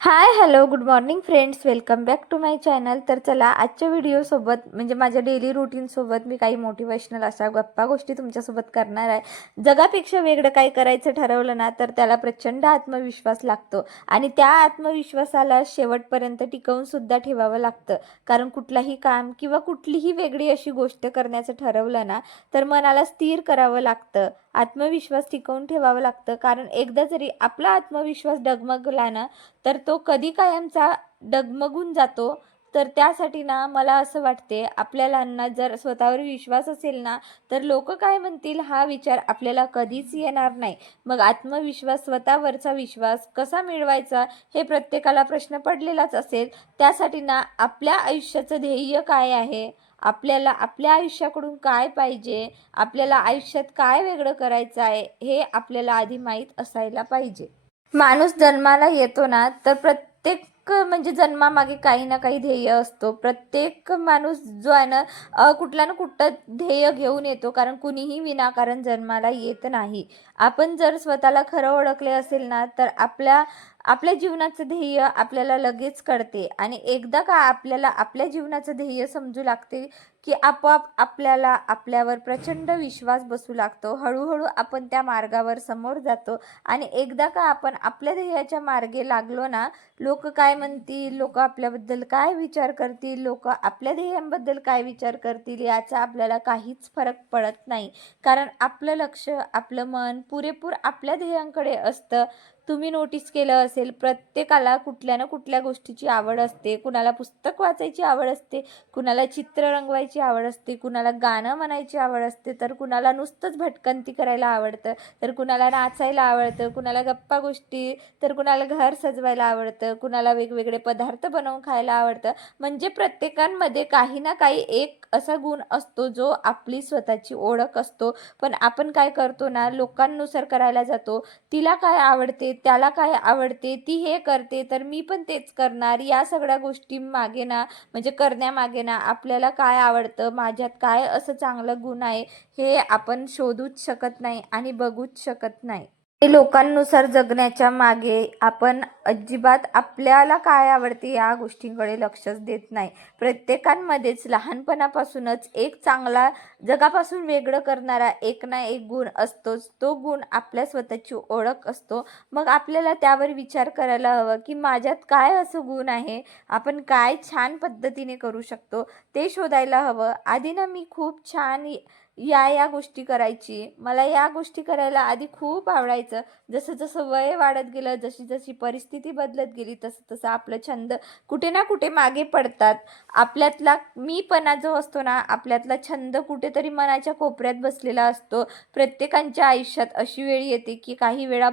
Hi hello good morning friends welcome back to my channel तर चला आजच्या व्हिडिओसोबत म्हणजे माझ्या डेली रुटीनसोबत मी काही मोटिवेशनल अशा गप्पा गोष्टी तुमच्यासोबत करणार आहे. जगापेक्षा वेगळं काही करायचं ठरवलं ना तर त्याला प्रचंड आत्मविश्वास लागतो. आणि त्या आत्मविश्वासाला शेवटपर्यंत टिकवून सुद्धा ठेवावं लागतं. कारण कुठलाही काम किंवा कुठलीही वेगळी अशी गोष्ट करण्याचं ठरवलं ना तर मनाला स्थिर करावं लागतं. आत्मविश्वास टिकवून ठेवावं लागतं. कारण एकदा जरी आपला आत्मविश्वास डगमगला ना तर तो कधी कायमचा डगमगून जातो. तर त्यासाठी ना मला असं वाटते आपल्याला ना जर स्वतःवर विश्वास असेल ना तर लोक काय म्हणतील? हा विचार आपल्याला कधीच येणार नाही. मग आत्मविश्वास स्वतःवरचा विश्वास कसा मिळवायचा? हे प्रत्येकाला प्रश्न पडलेलाच असेल. त्यासाठी ना आपल्या आयुष्याचं ध्येय काय आहे? आपल्याला आपल्या आयुष्याकडून काय पाहिजे? आपल्याला आयुष्यात काय वेगळं करायचं आहे? हे आपल्याला आधी माहीत असायला पाहिजे. माणूस जन्माला येतो ना तर प्रत्येक म्हणजे जन्मामागे काही ना काही ध्येय असतो. प्रत्येक माणूस जो आहे ना कुठला ना कुठं ध्येय घेऊन येतो कारण कुणीही विनाकारण जन्माला येत नाही. आपण जर स्वतःला खरं ओळखले असेल ना तर आपल्या आपल्या जीवनाचं ध्येय आपल्याला लगेच कळते आणि एकदा का आपल्याला आपल्या जीवनाचं ध्येय समजू लागते की आपोआप आपल्याला आपल्यावर प्रचंड विश्वास बसू लागतो. हळूहळू आपण त्या मार्गावर समोर जातो आणि एकदा का आपण आपल्या ध्येयाच्या मार्गे लागलो ना लोक काय म्हणतील? लोक आपल्याबद्दल काय विचार करतील? लोक आपल्या ध्येयांबद्दल काय विचार करतील? याचा आपल्याला काहीच फरक पडत नाही. कारण आपलं लक्ष आपलं मन पुरेपूर आपल्या ध्येयांकडे असतं. तुम्ही नोटीस केलं असेल प्रत्येकाला कुठल्या ना कुठल्या गोष्टीची आवड असते. कुणाला पुस्तक वाचायची आवड असते. कुणाला चित्र रंगवायची आवड असते कुणाला गाणं म्हणायची आवड असते तर कुणाला नुसतंच भटकंती करायला आवडतं तर कुणाला नाचायला आवडतं कुणाला गप्पा गोष्टी तर कुणाला घर सजवायला आवडतं कुणाला वेगवेगळे पदार्थ बनवून खायला आवडतं. म्हणजे प्रत्येकांमध्ये काही ना काही एक असा गुण असतो जो आपली स्वतःची ओळख असतो. पण आपण काय करतो ना लोकांनुसार करायला जातो. तिला काय आवडते त्याला काय आवडते ती हे करते तर मी पण तेच करणार. या सगळ्या गोष्टी मागे ना म्हणजे करण्यामागे ना आपल्याला काय आवडतं माझ्यात काय असं चांगलं गुण आहे हे आपण शोधूच शकत नाही आणि बघूच शकत नाही. लोकांनुसार जगण्याच्या मागे आपण अजिबात आपल्याला काय आवडते या गोष्टींकडे लक्षच देत नाही. प्रत्येकांमध्येच लहानपणापासूनच एक चांगला जगापासून वेगळं करणारा एक ना एक गुण असतोच. तो गुण आपल्या स्वतःची ओळख असतो. मग आपल्याला त्यावर विचार करायला हवं की माझ्यात काय असं गुण आहे? आपण काय छान पद्धतीने करू शकतो? ते शोधायला हवं. आधी ना मी खूप छान या या गोष्टी करायची. मला या गोष्टी करायला आधी खूप आवडायचं. जसं जसं वय वाढत गेलं जशी जशी परिस्थिती बदलत गेली तसं तसं आपलं छंद कुठे ना कुठे मागे पडतात. आपल्यातला मीपणा जो असतो ना आपल्यातला छंद कुठेतरी मनाच्या कोपऱ्यात बसलेला असतो. प्रत्येकांच्या आयुष्यात अशी वेळ येते की काही वेळा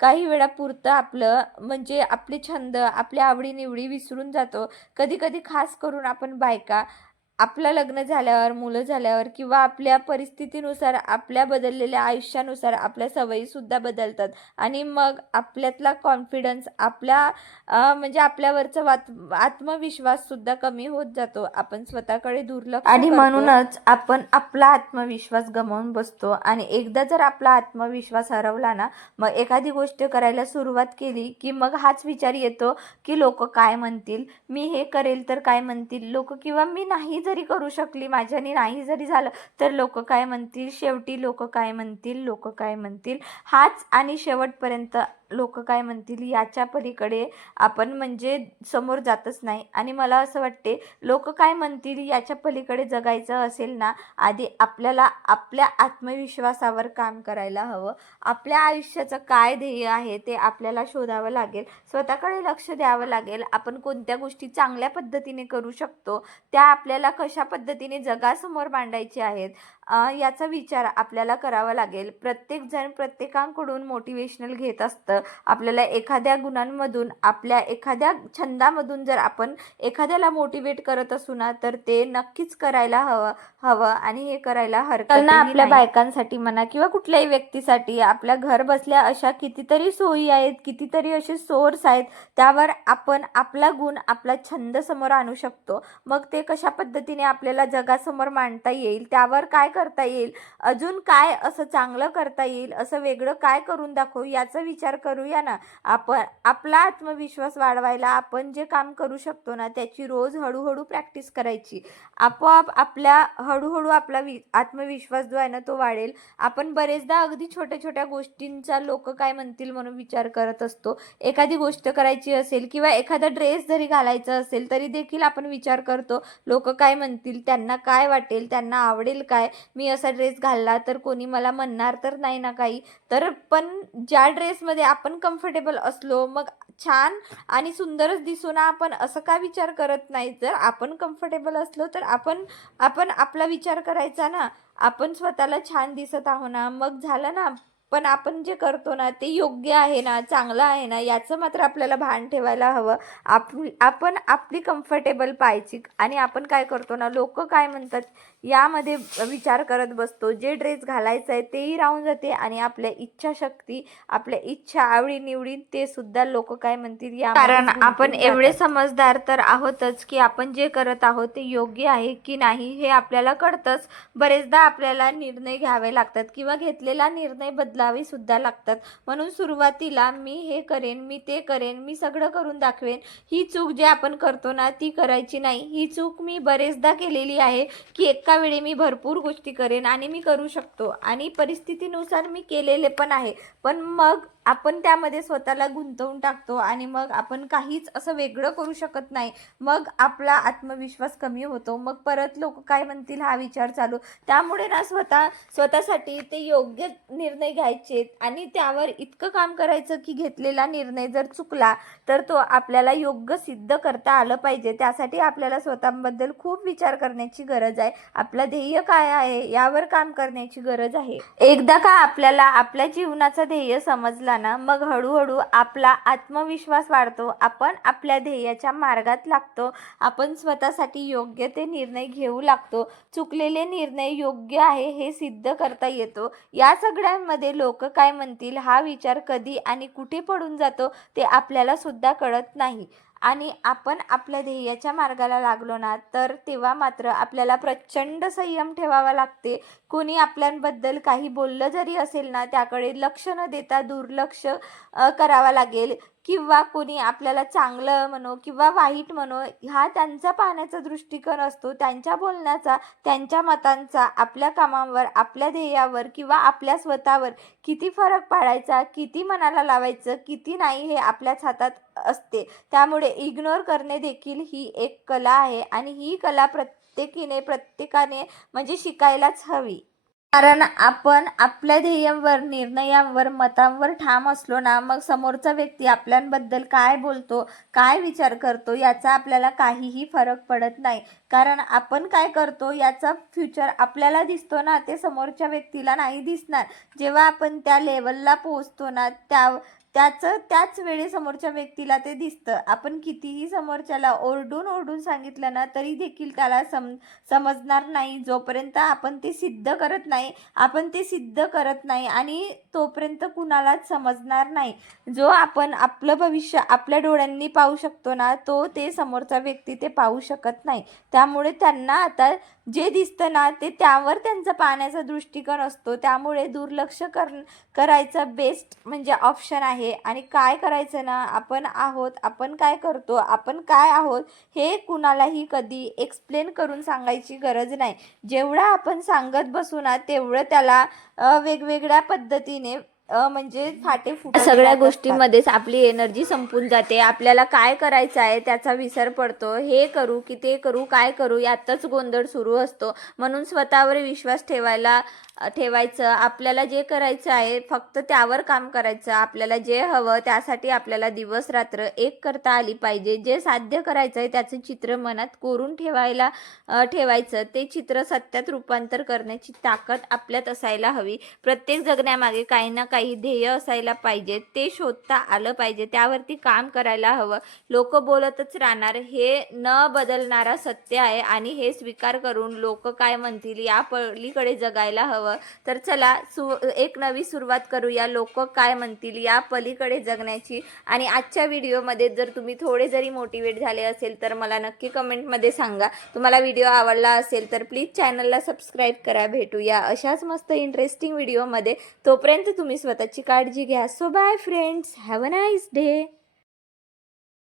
काही वेळापुरतं आपलं म्हणजे आपले छंद आपल्या आवडीनिवडी विसरून जातो. कधी कधी खास करून आपण बायका आपलं लग्न झाल्यावर मुलं झाल्यावर किंवा आपल्या परिस्थितीनुसार आपल्या बदललेल्या आयुष्यानुसार आपल्या सवयीसुद्धा बदलतात. आणि मग आपल्यातला कॉन्फिडन्स आपल्या म्हणजे आपल्यावरचा वात आत्मविश्वाससुद्धा कमी होत जातो. आपण स्वतःकडे दुर्लक्ष आणि म्हणूनच आपण आपला आत्मविश्वास गमावून बसतो. आणि एकदा जर आपला आत्मविश्वास हरवला ना मग एखादी गोष्ट करायला सुरुवात केली की मग हाच विचार येतो की लोक काय म्हणतील? मी हे करेल तर काय म्हणतील? लोक किंवा मी नाही जरी करू शकली माझ्याने नाही जरी झालं तर लोक काय म्हणतील? शेवटी लोक काय म्हणतील? लोक काय म्हणतील? हाच आणि शेवटपर्यंत लोक काय म्हणतील याच्या पलीकडे आपण म्हणजे समोर जातच नाही. आणि मला असं वाटते लोक काय म्हणतील याच्या पलीकडे जगायचं असेल ना आधी आपल्याला आपल्या आत्मविश्वासावर काम करायला हवं. आपल्या आयुष्याचं काय ध्येय आहे ते आपल्याला शोधावं लागेल. स्वतःकडे लक्ष द्यावं लागेल. आपण कोणत्या गोष्टी चांगल्या पद्धतीने करू शकतो त्या आपल्याला कशा पद्धतीने जगासमोर मांडायचे आहेत याचा विचार आपल्याला करावा लागेल. प्रत्येकजण प्रत्येकांकडून मोटिवेशनल घेत असतं. आपल्याला एखाद्या गुणांमधून आपल्या एखाद्या छंदामधून जर आपण एखाद्याला मोटिवेट करत असू ना तर ते नक्कीच करायला हवं हवं आणि हे करायला हरकत ना आपल्या बायकांसाठी म्हणा किंवा कुठल्याही व्यक्तीसाठी आपल्या घर बसल्या अशा कितीतरी सोयी आहेत कितीतरी असे सोर्स आहेत त्यावर आपण आपला गुण आपला छंद समोर आणू शकतो. मग ते कशा पद्धतीने आपल्याला जगासमोर मांडता येईल त्यावर काय करता येईल अजून काय असं चांगलं करता येईल असं वेगळं काय करून दाखवू याचा विचार करूया ना. आपण आपला आत्मविश्वास वाढवायला आपण जे काम करू शकतो ना त्याची रोज हळूहळू प्रॅक्टिस करायची. आपोआप आपल्या हळूहळू आपला वि आत्मविश्वास जो आहे ना तो वाढेल. आपण बरेचदा अगदी छोट्या छोट्या गोष्टींचा लोक काय म्हणतील म्हणून विचार करत असतो. एखादी गोष्ट करायची असेल किंवा एखादा ड्रेस जरी घालायचा असेल तरी देखील आपण विचार करतो. लोक काय म्हणतील त्यांना काय वाटेल त्यांना आवडेल काय? मी असा ड्रेस घालला तर कोणी मला म्हणणार तर नाही ना काही? तर पण ज्या ड्रेसमध्ये आपण कम्फर्टेबल असलो मग छान आणि सुंदरच दिसू ना आपण असं का विचार करत नाही? जर आपण कम्फर्टेबल असलो तर आपण आपण आपला विचार करायचा ना. आपण स्वतःला छान दिसत आहो ना. मग झालं ना. पण आपण जे करतो ना ते योग्य आहे ना चांगलं आहे ना याचं मात्र आपल्याला भान ठेवायला हवं. आप आपण आपली कम्फर्टेबल पाहायची. आणि आपण काय करतो ना लोक काय म्हणतात? यामध्ये विचार करत बसतो. जे ड्रेस घालायचं आहे तेही राहून जाते आणि आपल्या इच्छाशक्ती आपल्या इच्छा आवडी निवडी ते सुद्धा लोक काय म्हणतील या कारण आपण एवढे समजदार तर आहोतच की आपण जे करत आहोत ते योग्य आहे की नाही हे आपल्याला कळतंच. बरेचदा आपल्याला निर्णय घ्यावे लागतात किंवा घेतलेला निर्णय बदलावे सुद्धा लागतात. म्हणून सुरुवातीला मी हे करेन मी ते करेन मी सगळं करून दाखवेन. ही चूक जे आपण करतो ना ती करायची नाही. ही चूक मी बरेचदा केलेली आहे की एका वेळी मी भरपूर गोष्टी करेन आणि मी करू शकतो. आणि परिस्थितीनुसार मी केलेले पण आहे. पण मग आपण त्यामध्ये स्वतःला गुंतवून टाकतो आणि मग आपण काहीच असं वेगळं करू शकत नाही. मग आपला आत्मविश्वास कमी होतो. मग परत लोक काय म्हणतील हा विचार चालू. त्यामुळे ना स्वतः स्वतःसाठी ते योग्य निर्णय घ्यायचे आणि त्यावर इतकं काम करायचं की घेतलेला निर्णय जर चुकला तर तो आपल्याला योग्य सिद्ध करता आलं पाहिजे. त्यासाठी आपल्याला स्वतःबद्दल खूप विचार करण्याची गरज आहे. आपलं ध्येय काय आहे यावर काम करण्याची गरज आहे. एकदा का आपल्याला आपल्या जीवनाचा ध्येय समजला असताना मग हळूहळू आपला आत्मविश्वास वाढतो. आपण आपल्या ध्येयाच्या मार्गात लागतो. आपण स्वतःसाठी योग्य ते निर्णय घेऊ लागतो. चुकलेले निर्णय योग्य आहे हे सिद्ध करता येतो. या सगळ्यांमध्ये लोक काय म्हणतील हा विचार कधी आणि कुठे पडून जातो ते आपल्याला सुद्धा कळत नाही. आणि आपण आपल्या ध्येयाच्या मार्गाला लागलो ना तर तेव्हा मात्र आपल्याला प्रचंड संयम ठेवावा लागते. कोणी आपल्याबद्दल काही बोललं जरी असेल ना त्याकडे लक्ष न देता दुर्लक्ष करावा लागेल. किंवा कोणी आपल्याला चांगलं म्हणो किंवा वाईट म्हणो हा त्यांचा पाहण्याचा दृष्टिकोन असतो. त्यांच्या बोलण्याचा त्यांच्या मतांचा आपल्या कामांवर आपल्या ध्येयावर किंवा आपल्या स्वतःवर किती फरक पाडायचा किती मनाला लावायचं किती नाही हे आपल्याच हातात असते. त्यामुळे इग्नोर करणे देखील ही एक कला आहे आणि ही कला प्रत्येकीने प्रत्येकाने म्हणजे शिकायलाच हवी. कारण आपण आपल्या ध्येयांवर निर्णयांवर मतांवर ठाम असलो ना मग समोरचा व्यक्ती आपल्याबद्दल काय बोलतो काय विचार करतो याचा आपल्याला काहीही फरक पडत नाही. कारण आपण काय करतो याचा फ्युचर आपल्याला दिसतो ना ते समोरच्या व्यक्तीला नाही दिसणार. जेव्हा आपण त्या लेवलला पोहोचतो ना त्या त्याचं त्याच वेळी समोरच्या व्यक्तीला ते दिसतं. आपण कितीही समोरच्याला ओरडून ओरडून सांगितलं ना तरी देखील त्याला सम समजणार नाही. जोपर्यंत आपण ते सिद्ध करत नाही आपण ते सिद्ध करत नाही आणि तोपर्यंत कुणालाच समजणार नाही. जो आपण आपलं भविष्य आपल्या डोळ्यांनी पाहू शकतो ना तो ते समोरचा व्यक्ती ते पाहू शकत नाही. त्यामुळे त्यांना आता जे दिसतं ना ते त्यावर त्यांचा पाहण्याचा दृष्टिकोन असतो. त्यामुळे दुर्लक्ष कर करायचं बेस्ट म्हणजे ऑप्शन आहे. आणि काय करायचं ना आपण आहोत आपण काय करतो आपण काय आहोत हे कुणालाही कधी एक्सप्लेन करून सांगायची गरज नाही. जेवढं आपण सांगत बसू ना तेवढं त्याला वेगवेगळ्या पद्धतीने म्हणजे फाटे फुट सगळ्या गोष्टीमध्येच आपली एनर्जी संपून जाते. आपल्याला काय करायचं आहे त्याचा विसर पडतो. हे करू की ते करू काय करू यातच गोंधळ सुरू असतो. म्हणून स्वतःवर विश्वास ठेवायला ठेवायचं आपल्याला जे करायचं आहे फक्त त्यावर काम करायचं. आपल्याला जे हवं त्यासाठी आपल्याला दिवस रात्र एक करता आली पाहिजे. जे साध्य करायचं आहे त्याचं चित्र मनात कोरून ठेवायला ठेवायचं. ते चित्र सत्यात रूपांतर करण्याची ताकद आपल्यात असायला हवी. प्रत्येक जगण्यामागे काही ना काही ध्येय असायला पाहिजे. ते शोधता आलं पाहिजे. त्यावरती काम करायला हवं. लोक बोलतच राहणार. हे न बदलणारा सत्य आहे आणि हे स्वीकार करून लोक काय म्हणतील या पलीकडे जगायला हवं. हवं तर चला सु एक नवी सुरुवात करूया. लोक काय म्हणतील या पलीकडे जगण्याची. आणि आजच्या व्हिडिओमध्ये जर तुम्ही थोडे जरी मोटिवेट झाले असेल तर मला नक्की कमेंटमध्ये सांगा. तुम्हाला व्हिडिओ आवडला असेल तर प्लीज चॅनलला सबस्क्राईब करा. भेटूया अशाच मस्त इंटरेस्टिंग व्हिडिओमध्ये तोपर्यंत तुम्ही स्वतःची काळजी घ्या. So bye friends have a nice day